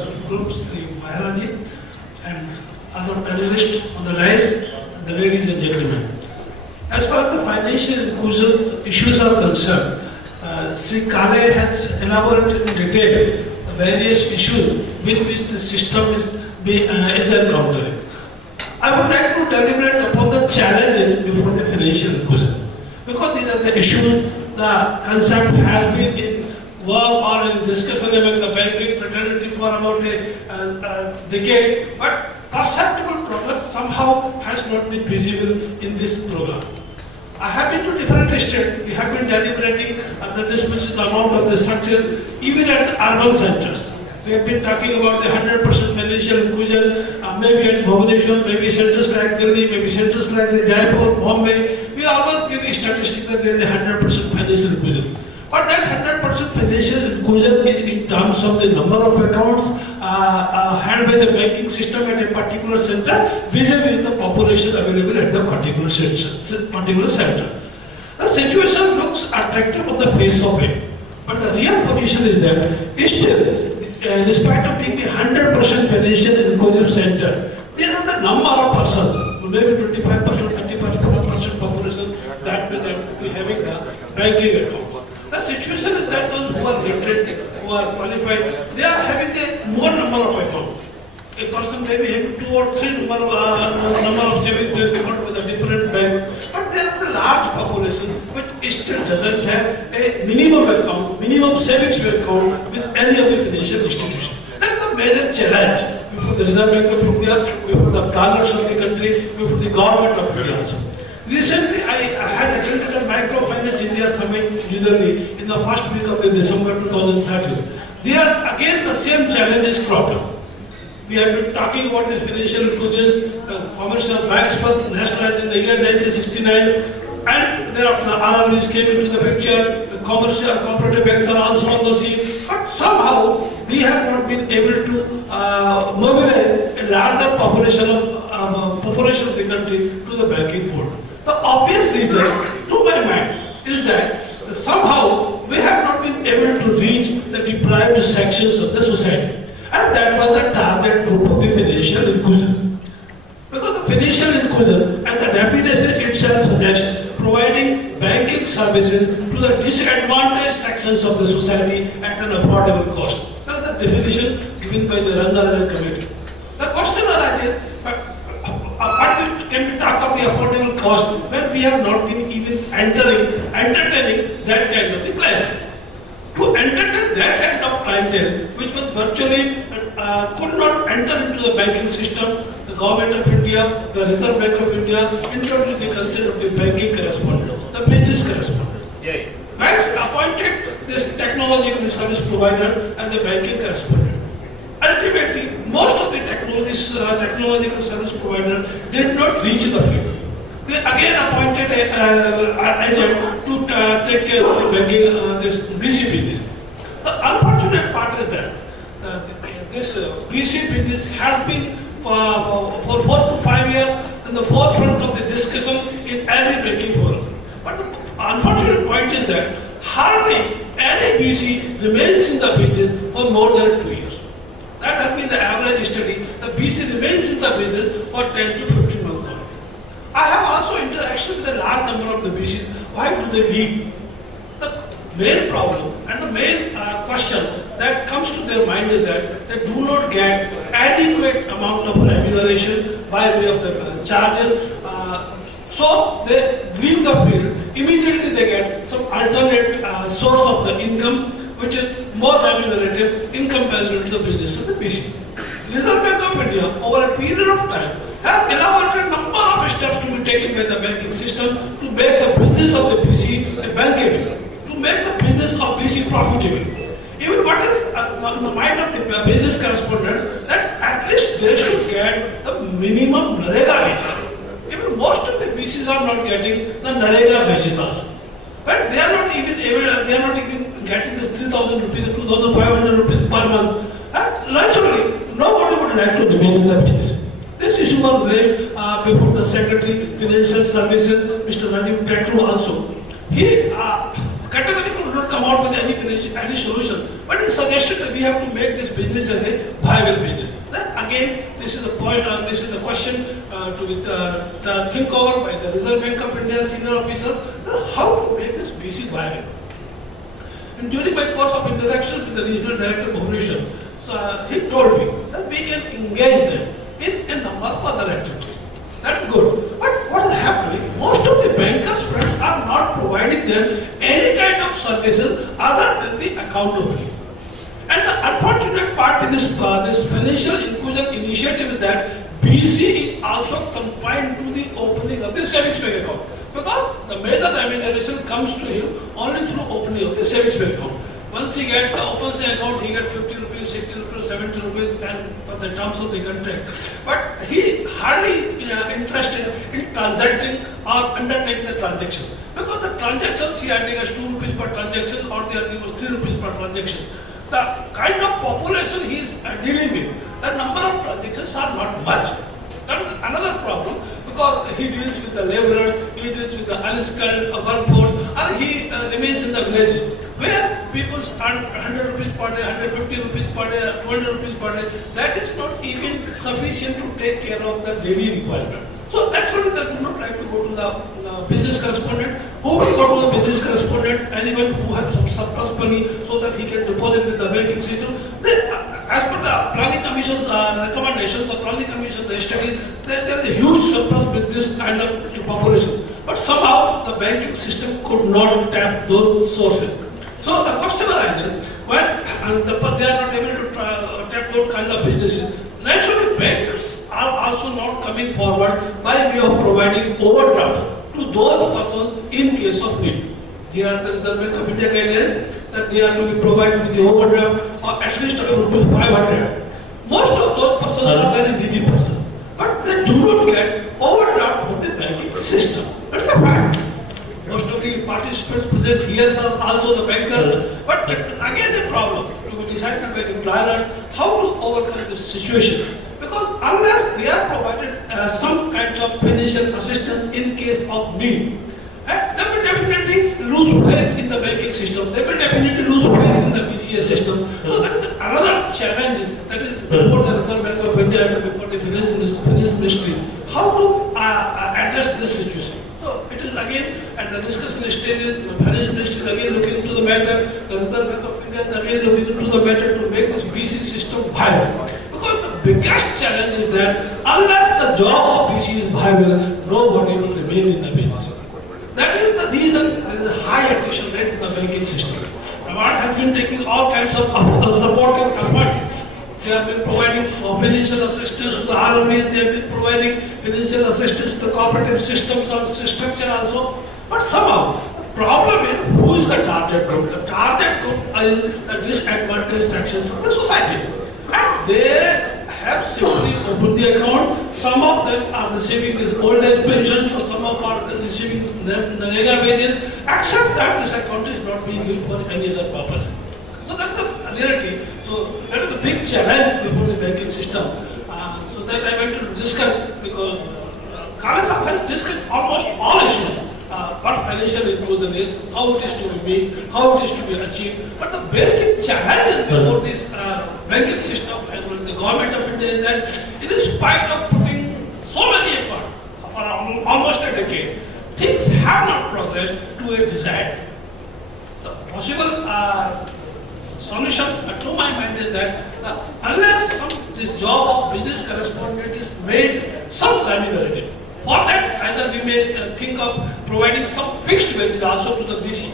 our group, Sri Maharaji, and other panelists on the dais, the ladies and gentlemen. As far as the financial inclusion issues are concerned, Sri Kale has elaborated in detail the various issues with which the system is encountering. I would like to deliberate upon the challenges before the financial inclusion, because these are the issues. The concept has been in work or in discussion among the banking fraternity for about a decade, but perceptible progress somehow has not been visible in this program. I have been to different states. We have been deliberating that this much is the amount of the success even at the urban centers. We have been talking about the 100% financial inclusion, maybe at Bhubaneswar, maybe centers like Delhi, maybe centers like Jaipur, Bombay. We always give a statistic that there is a 100% financial inclusion. But that 100% financial inclusion is in terms of the number of accounts held by the banking system at a particular center vis-a-vis the population available at the particular center. The situation looks attractive on the face of it, but the real position is that still, despite of being a 100% financial inclusive center, these are the number of persons, maybe 25%, 30% population that will be having a banking account. The situation is that those who are literate, who are qualified, they are having a more number of accounts. A person may be having 2 or 3 number of savings accounts with a different bank, but there is a large population which still doesn't have a minimum account, minimum savings account with any of the financial institutions. That is a major challenge before the Reserve Bank of India, before the planners of the country, before the government of India also. Recently, I had attended a Microfinance India Summit in New Delhi in the first week of December 2013. There again the same challenges cropped up. We have been talking about the financial inclusions, commercial banks first nationalized in the year 1969, and thereafter the RRBs came into the picture. The commercial cooperative banks are also on the scene, but somehow we have not been able to mobilize a larger population of the country to the banking fold. The obvious reason, to my mind, is that somehow we have not been able to reach the deprived sections of the society. And that was the target group of the financial inclusion. Because the financial inclusion, and the definition itself suggests, providing banking services to the disadvantaged sections of the society at an affordable cost. That is the definition given by the Rangarajan committee. The question arises, can we talk of the affordable cost when we have not been even entertaining that kind of the clientele? To entertain that kind of clientele, which was virtually could not enter into the banking system, the Government of India, the Reserve Bank of India introduced the concept of the banking correspondent, the business correspondent. Banks appointed this technological service provider and the banking correspondent. Ultimately, most of the technological service providers did not reach the field. They again appointed an agent to take care of the banking, this BC business. The unfortunate part is that this BC business has been for 4 to 5 years in the forefront of the discussion in every banking forum. But the unfortunate point is that hardly any BC remains in the business for more than 2 years. That has been the average study. The BC remains in the business for 10 to 15 months only. I have also interaction with a large number of the BCs. Why do they leave? The main problem and the main question that comes to their mind is that they do not get adequate amount of remuneration by way of the charges. So they leave the field. Immediately they get some alternate source of the income, which is more remunerative in comparison to the business of the BC. Reserve Bank of India, over a period of time, has elaborated a number of steps to be taken by the banking system to make the business of the BC bankable, to make the business of BC profitable. Even what is on the mind of the business correspondent, that at least they should get the minimum Narega wages. Even most of the BCs are not getting the Narega wages also. But they are not even getting this 3,000 rupees, 2,500 rupees per month. And naturally, nobody would like to remain in the business. This issue was raised before the Secretary Financial Services, Mr. Rajiv Tetru also. He categorically could not come out with any solution, but he suggested that we have to make this business as a viable private wages. Then again, this is the point. This is the question to think over by the Reserve Bank of India senior officer. How to make this BC viable? And during my course of interaction with the regional director Bhubaneswar, so he told me that we can engage them in a number of other activities. That's good. But what is happening? Most of the bankers' friends are not providing them any kind of services other than the account opening. And the unfortunate part in this financial inclusion initiative is that BC is also confined to the opening of the savings bank account. Because the major remuneration comes to him only through opening of the savings bank account. Once he opens the account, he gets 50 rupees, 60 rupees, 70 rupees as per the terms of the contract. But he hardly is interested in transacting or undertaking the transaction. Because the transactions he earning as 2 rupees per transaction or they are giving us 3 rupees per transaction. The kind of population he is dealing with, the number of transactions are not much. That is another problem because he deals with the laborers, he deals with the unskilled workforce, or he remains in the village where people earn 100 rupees per day, 150 rupees per day, 200 rupees per day. That is not even sufficient to take care of the daily requirement. So actually they do not try to go to the business correspondent. Who will go to the business correspondent? Anyone who has some surplus money so that he can deposit with the banking system. As per the planning commission's recommendation, the planning commission, they studied, there is a huge surplus with this kind of population. But somehow the banking system could not tap those sources. So the question arises, when they are not able to tap those kind of businesses, naturally bankers are also not coming forward by way of providing overdraft to those persons in case of need. Here the Reserve Bank of India guidelines that they are to be provided with the overdraft or at least rupees 500. Most of those persons are very needy persons, but they do not get overdraft from the banking system. That's a fact. Most of the participants present here are also the bankers, but again a problem to be decided by the employers how to overcome this situation. Because unless they are provided some kind of financial assistance in case of need, they will definitely lose faith in the banking system. They will definitely lose faith in the BCA system. So that is another challenge that is before the Reserve Bank of India and before the Finance Ministry. How to address this situation? So it is again at the discussion stage. The Finance Ministry is again looking into the matter. The Reserve Bank of India is again looking into the matter to make this BC system viable. Because the biggest challenge is that unless the job of BC is viable, nobody will remain in the business. That is the reason there is a high attrition rate in the banking system. Award has been taking all kinds of supportive efforts. They have been providing financial assistance to the RMEs, they have been providing financial assistance to the cooperative systems or structure also. But somehow, the problem is who is the target group? The target group is the disadvantaged sections of the society. And they have simply opened the account. Some of them are receiving this old age pensions, or some of them are receiving the regular wages, except that this account is not being used for any other purpose. So that's the reality. So that is a big challenge before the banking system. So that I went to discuss because Khalid Sahab has discussed almost all issues. What financial inclusion is, how it is to be made, how it is to be achieved. But the basic challenge before this banking system as well as the government of India is that in spite of putting so many efforts for almost a decade, things have not progressed to a desired. The possible solution to my mind is that unless this job of business correspondent is made some remunerative, for that, either we may think of providing some fixed wages also to the BC.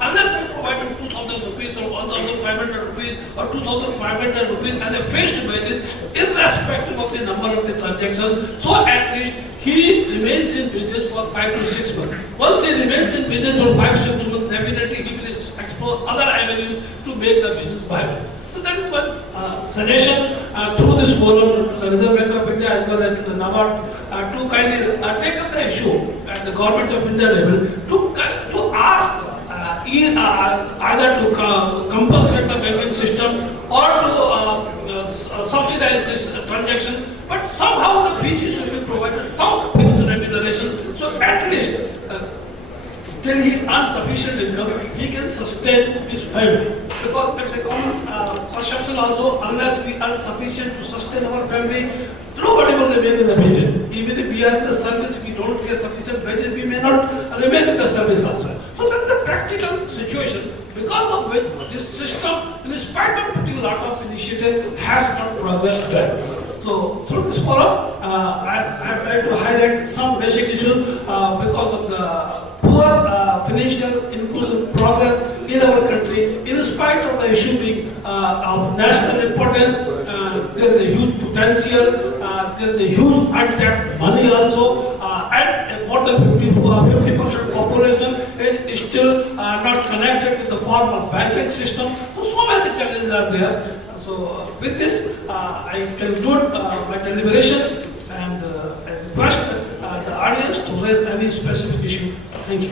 Unless we provide them 2,000 rupees or 1,500 rupees or 2,500 rupees as a fixed wages, irrespective of the number of the transactions, so at least he remains in business for 5 to 6 months. Once he remains in business for 5 to 6 months, definitely he will explore other avenues to make the business viable. So that is one suggestion through this forum to the Reserve Bank of India as well as the NABARD to kindly take up the issue at the Government of India level to ask either to compensate the banking system or to subsidize this transaction. But somehow the BC should be provided some fixed remuneration. So at least till he earns sufficient income, he can sustain his family. Because it's a common perception also, unless we earn sufficient to sustain our family, nobody will remain in the village. Even if we are in the service, we don't get sufficient wages, we may not remain in the service as well. So that is a practical situation, because of which this system, in spite of putting a lot of initiative, has not progressed well. So through this forum, I have tried to highlight some basic issues because of the poor financial inclusive progress in our country. In spite of the issue being of national importance, there is a huge potential, there is a huge untapped money also, and more than 50% population is still not connected with the formal banking system. So many challenges are there. So with this, I conclude my deliberations, and I request the audience to raise any specific issue. Thank you.